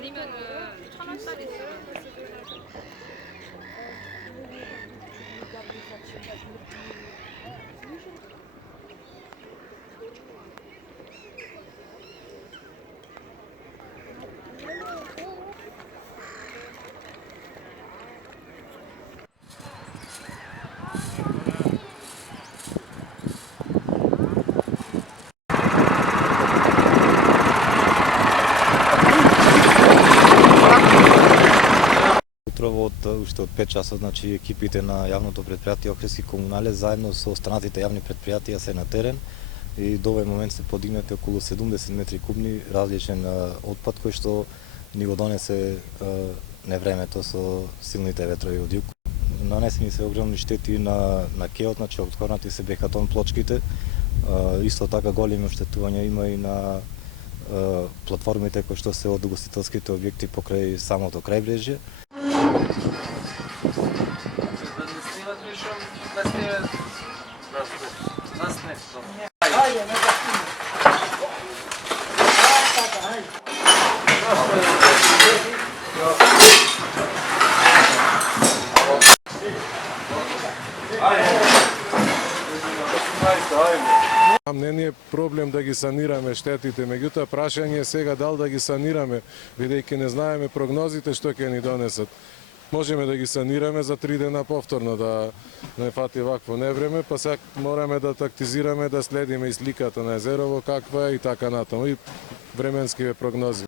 아니면은 1,000원짜리 쓰는 Утрово уште од 5 часа, значи екипите на јавното предпријатие Охридски комунале заедно со останатите јавни предпријатија се на терен и до овој момент се подигнати околу 70 метри кубни различен отпад кој што ни го донесе невремето со силните ветрови од југ. Нанесени се огромни штети на кеот, значи откорнати се бекатон плочките. Исто така големи оштетувања има и на платформите кои што се од угостителските објекти покрај самото крајбрежје. Не ни е проблем да ги санираме штетите, меѓутоа прашање е сега дал да ги санираме, бидејќи не знаеме прогнозите што ќе ни донесат. Можеме да ги санираме за 3 дена повторно да не фати вакво невреме, па сега мораме да тактизираме, да следиме и сликата на езерово каква е и така натаму и временскиве прогнози.